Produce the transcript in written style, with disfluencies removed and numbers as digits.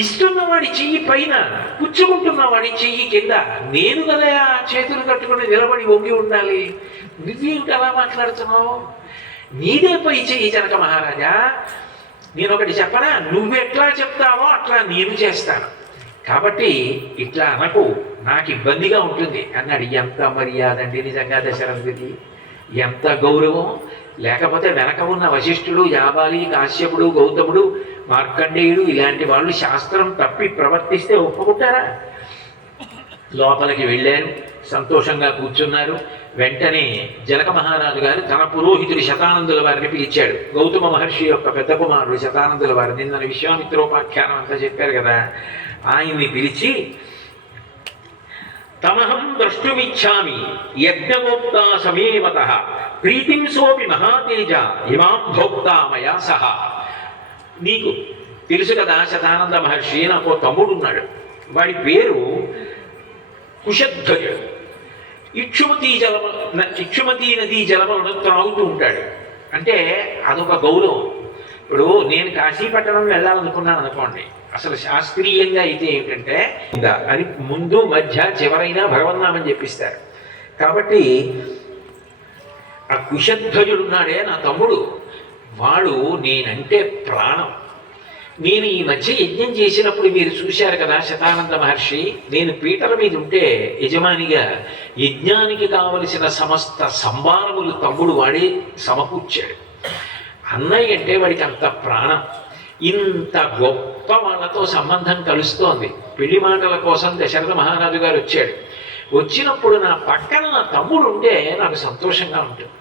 ఇస్తున్నవాడి చెయ్యి పైన, పుచ్చుకుంటున్నవాడి చెయ్యి కింద. నేను కదా చేతులు కట్టుకుని నిలబడి వంగి ఉండాలి, నువ్వేమిటి అలా మాట్లాడుతున్నావు? నీదే పై చెయ్యి జనక మహారాజా. నేను ఒకటి చెప్పనా, నువ్వెట్లా చెప్తావో అట్లా నేను చేస్తాను, కాబట్టి ఇట్లా అనకు, నాకు ఇబ్బందిగా ఉంటుంది అన్నాడు. ఎంత మర్యాద అండి నిజంగా దశరథుడికి, ఎంత గౌరవం! లేకపోతే వెనక ఉన్న వశిష్ఠుడు, యాబాలి, కాశ్యపుడు, గౌతముడు, మార్కండేయుడు ఇలాంటి వాళ్ళు శాస్త్రం తప్పి ప్రవర్తిస్తే ఒప్పుకుంటారా? లోపలికి వెళ్ళారు, సంతోషంగా కూర్చున్నారు. వెంటనే జనక మహారాజు గారు తన పురోహితుడి శతానందుల వారిని పిలిచాడు. గౌతమ మహర్షి యొక్క పెద్ద కుమారుడు శతానందుల వారు, నిన్న విశ్వామిత్రోపాఖ్యానం అంతా చెప్పారు కదా, ఆయన్ని పిలిచి, తమహం ద్రష్టుమిచ్చామి యజ్ఞగోప్తా సమేవత ప్రీతిం సోపి మహాతేజ ఇమాం భోక్తా మయా సహ. నీకు తెలుసు కదా శతానంద మహర్షి, నాకు తమ్ముడు ఉన్నాడు, వాడి పేరు కుశధ్వజుడు. ఇక్షుమతీ నదీ జలములను త్రాగుతూ ఉంటాడు. అంటే అదొక గౌరవం. ఇప్పుడు నేను కాశీపట్టణం వెళ్ళాలనుకున్నాను అనుకోండి, అసలు శాస్త్రీయంగా అయితే ఏంటంటే అది ముందు మధ్య చివరైనా భగవన్నామని చెప్పిస్తారు. కాబట్టి ఆ కుశధ్వజుడు ఉన్నాడే నా తమ్ముడు, వాడు నేనంటే ప్రాణం. నేను ఈ మధ్య యజ్ఞం చేసినప్పుడు మీరు చూశారు కదా శతానంద మహర్షి, నేను పీటల మీద ఉంటే యజమానిగా యజ్ఞానికి కావలసిన సమస్త సంభారములు తమ్ముడు వాడే సమకూర్చాడు. అన్నయ్య అంటే వాడికి అంత ప్రాణం. ఇంత గొప్ప వాళ్ళతో సంబంధం కలుస్తోంది. పెళ్లి మాటల కోసం దశరథ మహారాజు గారు వచ్చాడు. వచ్చినప్పుడు నా పక్కన నా తమ్ముడు ఉంటే నాకు సంతోషంగా ఉంటుంది.